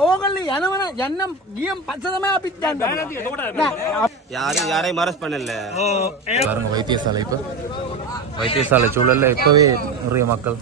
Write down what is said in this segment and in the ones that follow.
ඕගොල්ලෝ යනවන යන්නම් ගියම් පස්ස තමයි අපිත් යන්න யாரும் யாரையும் அரெஸ்ட் பண்ணல பாருங்க வைத்தியசாலை இப்போ வைத்தியசாலை சூழல்ல இப்போவே நிறைய மக்கள்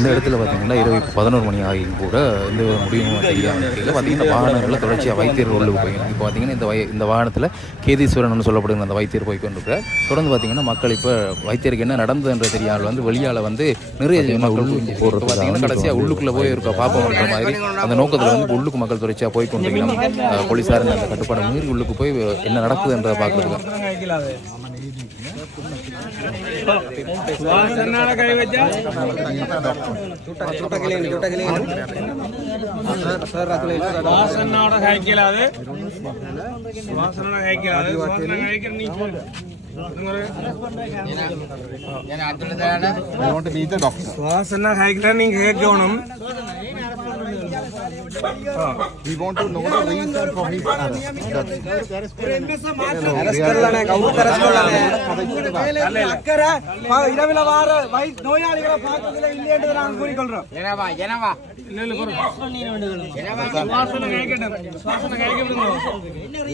இந்த இடத்துல பார்த்தீங்கன்னா இரவு இப்போ பதினோரு மணி ஆகியும் கூட எந்த ஒரு முடிவும் தெரியாமல் பார்த்தீங்கன்னா வாகனங்களில் தொடர்ச்சியாக வைத்தியர் உள்ளுக்கு போய்க்கணும் இப்போ பார்த்தீங்கன்னா இந்த வை இந்த வாகனத்தில் கேதீஸ்வரன் சொல்லப்படுகிற அந்த வைத்தியர் போய் கொண்டிருக்கிறார். தொடர்ந்து பார்த்தீங்கன்னா மக்கள் இப்போ வைத்தியருக்கு என்ன நடந்ததுன்ற தெரியாமல் வந்து வெளியால் வந்து நிறைய மக்கள் பார்த்தீங்கன்னா கடைசியாக உள்ளுக்குள்ளே போய் இருக்க பார்ப்போம்ன்ற மாதிரி அந்த நோக்கத்தில் வந்து உள்ளுக்கு மக்கள் தொடர்ச்சியாக போய் கொண்டிருக்கணும் போலீஸார் அந்த கட்டுப்பாடு மீறி உள்ளுக்கு போய் என்ன நடக்குதுன்றதை பார்க்குறதுக்கு. வாசனோட காய்க்கலாது வாசனோட காய்க்கலாது வாசனை காய்க்கிற நீ சொல்லு. வாசனை காய்க்கல நீங்க கேட்கணும். We want to know the reason for his arrest. அக்கறை இரவில் வார நோயாளிகளை பார்க்கறதுல இல்லையன்றது நாங்கள் கூறிக்கொள்றோம் வாசனை காய்க்கட்டும் வாசனை காய்க்க விடுங்க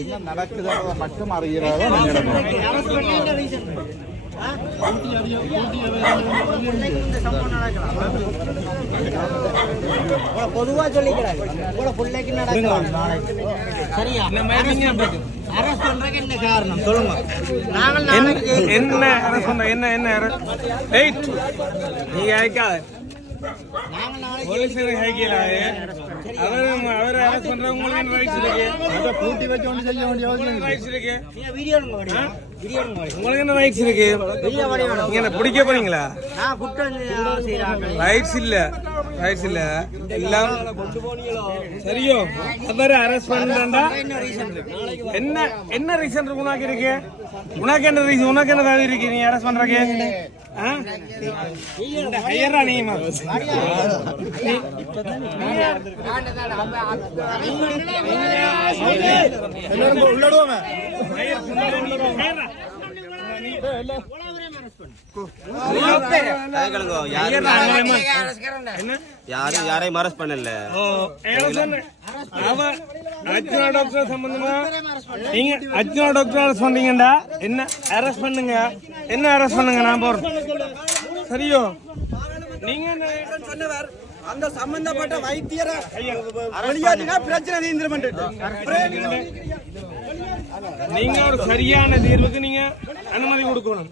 என்ன நடக்குதுன்றத மட்டும் அறியறத நீங்க பொதுவா சொல்லிக்கிறாங்க உங்களோட பிள்ளைக்கு நடக்கலாம் சரியா? அரசு பண்றதுக்கு என்ன காரணம்? சொல்லுங்க. நாங்கள் என்ன என்ன அரசு என்ன என்ன நீங்க அழைக்காத. அவர் அவர் அரெஸ்ட் பண்ற உங்களுக்கு என்ன ரைட்ஸ் இருக்கு? வச்சு ஒன்று செய்ய வேண்டிய அவசியம் ரைட்ஸ் இருக்கு? வீடியோ வீடியோ உங்களுக்கு என்ன ரைட்ஸ் இருக்கு? நீங்க என்ன பிடிக்க போறீங்களா? ரைட்ஸ் இல்ல. ரைட்ஸ் இல்ல. எல்லாம் சரியோ? அவர் அரெஸ்ட் பண்ணா என்ன என்ன ரீசன் இருக்கு உனக்கு இருக்கு? உனக்கு என்ன ரீசன் உனக்கு என்ன இருக்கு நீ அரெஸ்ட் பண்றக்கு ஹையரா நீ கேளுங்க யாரும் யாரையும் அரெஸ்ட் பண்ணல அர்ஜுனா டாக்டர் சம்பந்தமா நீங்க அர்ஜுனா டாக்டர் அரெஸ்ட் பண்றீங்கடா என்ன அரெஸ்ட் பண்ணுங்க என்ன அரெஸ்ட் பண்ணுங்க நான் போறேன் சரியோ நீங்க என்ன சொன்னவர் அந்த சம்பந்தப்பட்ட வைத்தியரை வெளியாட்டினா பிரச்சனை தீர்ந்து நீங்க ஒரு சரியான தீர்வுக்கு நீங்க அனுமதி கொடுக்கணும்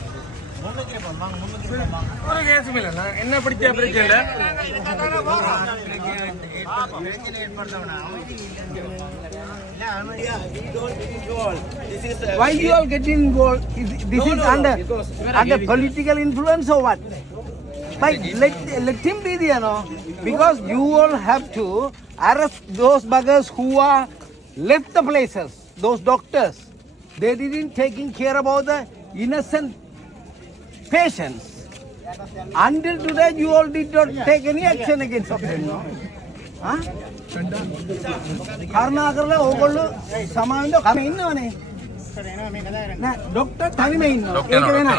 ஒரு கேஸும் இல்லை நான் என்ன பிடிச்ச பிரச்சனை Why you are getting involved? Is- This is under under political influence or what? But let let him be there, no? Because you all have to arrest those buggers who are left the places. Those doctors, they didn't taking care about the innocent patience. Until today, you all did not take any action against them. No? Huh? కర్ణాకర్లో ఒకళ్ళు సమాజంలో ఆమె ఇన్నోనే doctor తనిమ ఇన్నో ఏకవేనా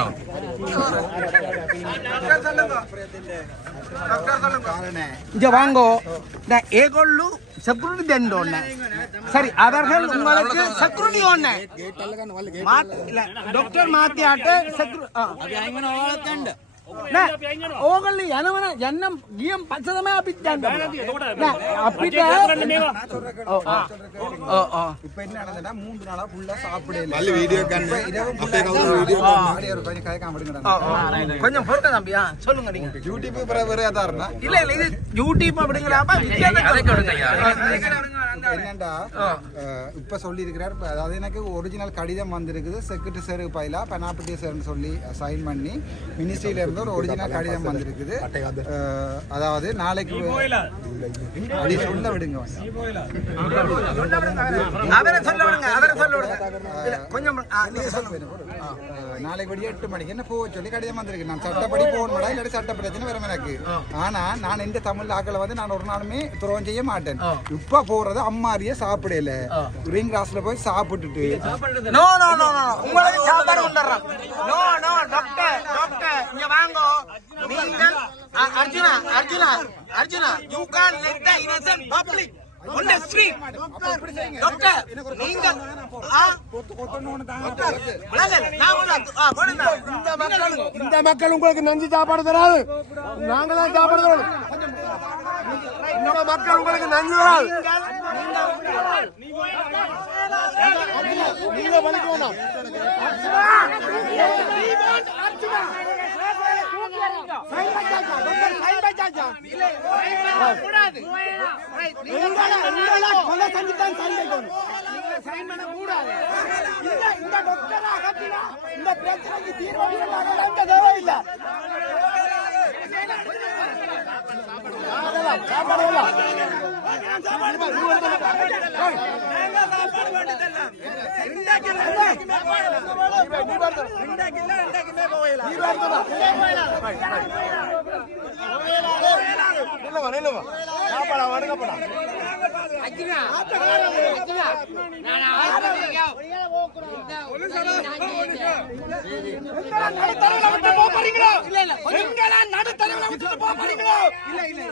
ఇజ వాంగో ఏకొళ్ళు security దండోన్నా ஏகொள்ளு security தெண்டு ஒண்ணு சரி அவர்கள் உங்களுக்கு security ஒண்ணு இல்ல doctor மாத்தியாட்டு security ඕගොල්ලෝ යනවන යන්නම් ගියම් පස්ස තමයි අපිත් යන්න නෑ, අපිට ඔව්, ඔව්. ඔව්, ඔව්. இப்ப என்ன நடந்ததுன்னா மூன்று நாளா ஃபுல்லா சாப்பிடல மல்லி வீடியோ கண்ணு இரவு வீடியோ ஒரு கொஞ்சம் கயக்காம விடுங்கடா ஆ, ஆ. கொஞ்சம் பொறுக்க தம்பி ஆ, சொல்லுங்க நீங்க யூடியூப் வேற வேற ஏதா இருந்தா இல்ல இல்ல இது யூடியூப் அப்படிங்கிறப்ப வித்தியாசம் இப்ப என்னண்டா இப்ப சொல்லி இருக்கிறார் அதாவது எனக்கு ஒரிஜினல் கடிதம் வந்திருக்குது. செக்ரட்டரி சார் பயிலா பெனாபிட்டி சார்னு சொல்லி சைன் பண்ணி மினிஸ்ட்ரியில இருந்து ஒரு ஒரிஜினல் கடிதம் வந்திருக்குது. அதாவது நாளைக்கு அப்படி சொல்ல விடுங்க. கொஞ்சம் நாளைக்கு படி எட்டு மணிக்கு என்ன போக சொல்லி கடிதம் வந்திருக்கு. நான் சட்டப்படி போகணும்டா இல்லாட்டி சட்ட பிரச்சனை வரும் எனக்கு. ஆனா நான் இந்த தமிழ் ஆக்களை வந்து நான் ஒரு நாளுமே துரோகம் செய்ய மாட்டேன். இப்ப போறது அம்மாரியே சாப்பிடல. கிரீன் கிராஸ்ல போய் சாப்பிட்டுட்டு. நோ நோ நோ நோ உங்களுக்கு சாப்பாடு கொண்டுறோம் நோ நோ டாக்டர் டாக்டர் இங்க வாங்கோ. நீங்கள் Arjuna Arjuna Arjuna you can let the innocent public on the street நீங்கள் இந்த மக்கள் உங்களுக்கு நஞ்சு சாப்பாடு தராது. நாங்களே சாப்பாடு தரோம். நம்ம மக்கள் உங்களுக்கு நஞ்சு நீங்க பண்ணிக்கணும் கொலை செஞ்சுதான் சண்டைக்கணும் இந்த டாக்டர் அகற்றினா இந்த பிரச்சனைக்கு தீர்வு தேவையில்லை சாப்பாடு சாப்பாடா வணக்கப்படா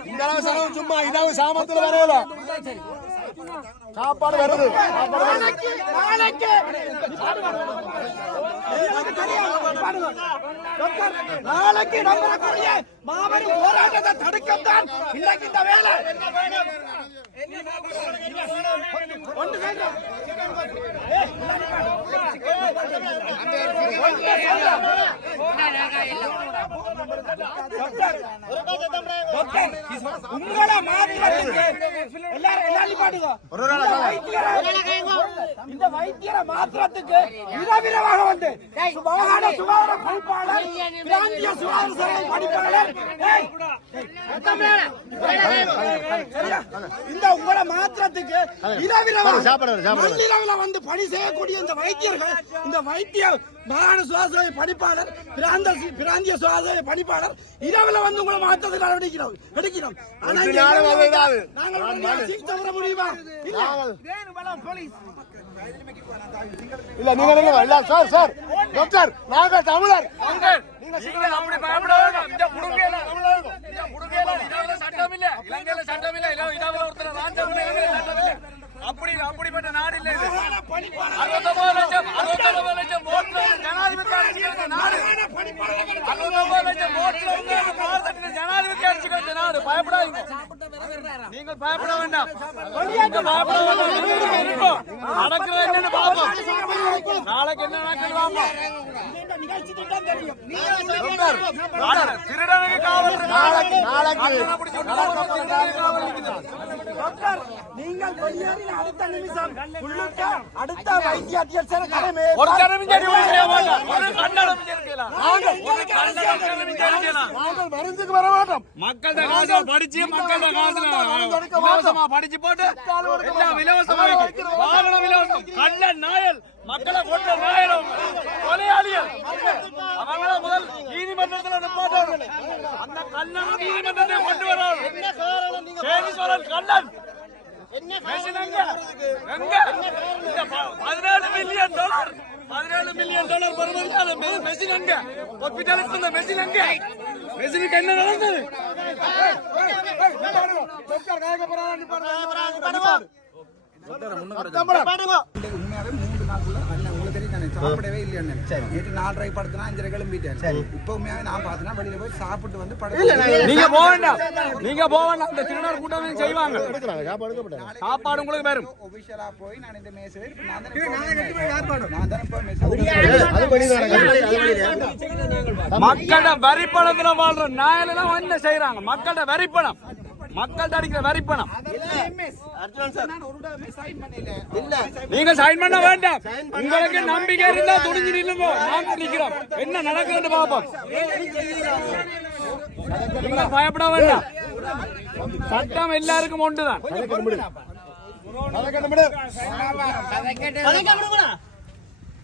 இந்த அளவு செலவு சும்மா இதாவது சாமத்துல வரையல சாப்பாடு வருது நாளைக்கு நம்பக்கூடிய மாபெரும் போராட்டத்தை தடுக்கத்தான் இன்னைக்கு இந்த வேலை உங்களை மாதிரி எல்லாரும் எல்லாரும் பாடுங்க இந்த வைத்தியரை- இந்த வைத்தியரை மாத்திரத்துக்கு விதவிதமாக வந்து மாகாண சுகாதார பொறுப்பாளர் பிராந்திய சுகாதார சேவை பணிப்பாளர்? இந்த உங்களை மாத்திரத்துக்கு இரவில வந்து பணி செய்யக்கூடிய இந்த வைத்தியர்கள் இந்த வைத்திய மாகாண சுகாதார பணிப்பாளர் பிராந்த பிராந்திய சுகாதார பணிப்பாளர் இரவுல வந்து உங்களை மாற்றத்துக்கு நடவடிக்கிறோம் எடுக்கிறோம் ஆனா இங்க நாங்கள் சிகிச்சை முடியுமா? இல்ல. இல்ல நீங்க நீங்க இல்ல சார் சார். டாக்டர் நாங்க தமிழர். நீங்க சீக்கிரம் அப்படி பயப்பட வேண்டாம் இந்த புடுங்கல தமிழர். இந்த புடுங்கல இதால சட்டம் இல்ல இலங்கையில சட்டம் இல்ல இல்ல இதால ஒருத்தர் ராஜ்யம் இல்ல சட்டம் இல்ல அப்படி அப்படிப்பட்ட நாடு இல்ல இது. அறுபத்தொன்பது லட்சம். அறுபத்தொன்பது லட்சம் ஓட்டுல ஜனாதிபதி அடிச்சுக்கிற நாடு அறுபத்தொன்பது லட்சம் ஓட்டுல இருந்து அந்த பாரதத்தின் ஜனாதிபதி அடிச்சுக்கிற நாடு. பயப்படாதீங்க. நீங்கள் பயப்பட வேண்டாம். நீங்க பயப்பட வேண்டாம். நீங்க இருக்கோம். நடக்கிறது என்னன்னு பார்ப்போம். நாளைக்கு என்ன நடக்குது பார்ப்போம். திருடனுக்கு காவல் டாக்டர் நீங்கள் வெளியேறின அடுத்த நிமிஷம் உள்ளுக்க அடுத்த வைத்திய அத்தியட்சர் கடமை ஒரு ஒரு மருந்துக்கு வர மாட்டோம் படிச்சு இலவசமா படிச்சு போட்டு இலவசமா வாகனம் இலவசம் கள்ள நாயல் மக்களை கொண்ட கொலையாளிகள். அவங்கள முதல் நீதிமன்றத்தில் நிப்பாட்டார்கள் அந்த கல்லன் நீதிமன்றத்தை கொண்டு வரார்கள் சேதீஸ்வரன் கல்லன் பதினேழு மில்லியன் டாலர் பதினேழு மில்லியன் டாலர் பெறுமதியான மெ- மெஷின் எங்க? ஹாஸ்பிட்டலுக்கு இந்த மெஷின் எங்க? மெஷினுக்கு என்ன நடந்தது? உண்மையாவே நாளுக்குள்ள அண்ணன் உங்களுக்கு தெரியும் தானே சாப்பிடவே இல்லையா நேற்று நாலரை படுத்தினா அஞ்சரை கிளம்பிட்டேன் இப்ப உண்மையாவே நான் பார்த்தேன்னா வெளியில போய் சாப்பிட்டு வந்து படுத்து நீங்க போக வேண்டாம். நீங்க போக வேண்டாம். இந்த திருநர் கூட்டம் செய்வாங்க. சாப்பாடு உங்களுக்கு வரும். ஒபிஷியலா போய் நான் இந்த மேசை நான் தானே நான் தானே போய் மக்களோட வரிப்பணத்துல வாழ்ற நாயில தான் என்ன செய்யறாங்க மக்களோட வரிப்பணம். மக்கள்கிட்ட அடிக்கிற வரி பணம் நீங்க சைன் பண்ண வேண்டாம். உங்களுக்கு நம்பிக்கை இருந்தா துணிஞ்சு நில்லுங்க. நாங்க நிக்கிறோம். என்ன நடக்குதுன்னு பாப்போம் நீங்க பயப்பட வேண்டாம். சட்டம் எல்லாருக்கும் ஒன்றுதான்.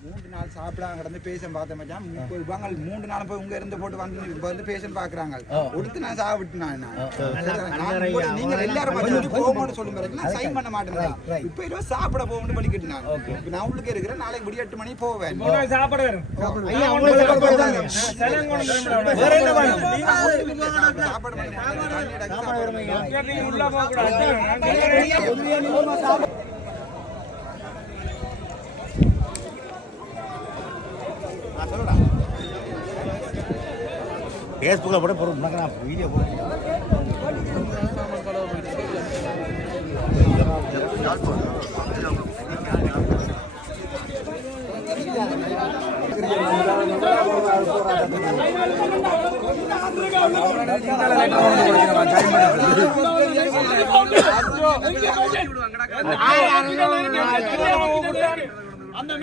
மூன்று நாள் சாப்பிடாம கிடந்து பேஷன் பார்த்த மச்சான் முப்பது ரூபாங்க மூன்று நாள் போய் உங்க இருந்து போட்டு வந்து இப்ப வந்து பேஷன் பாக்குறாங்க ஒடுத்து நான் சாப்பிட்டு நான் நீங்க எல்லாரும் வந்து போகணும்னு சொல்லும் பிறகு நான் சைன் பண்ண மாட்டேன் இப்ப இருவ சாப்பிட போகணும்னு வலிக்கிட்டு நான் இப்ப நான் உள்ளுக்கு இருக்கிறேன் நாளைக்கு விடிய எட்டு மணி போவேன் சாப்பிட வரும் சாப்பாடு பண்ணி தண்ணி அடக்கி சாப்பிட நீங்க உள்ள போக கூடாது ஃபேஸ்புக்கில் போட போகிறோம் நான் வீடியோ அந்த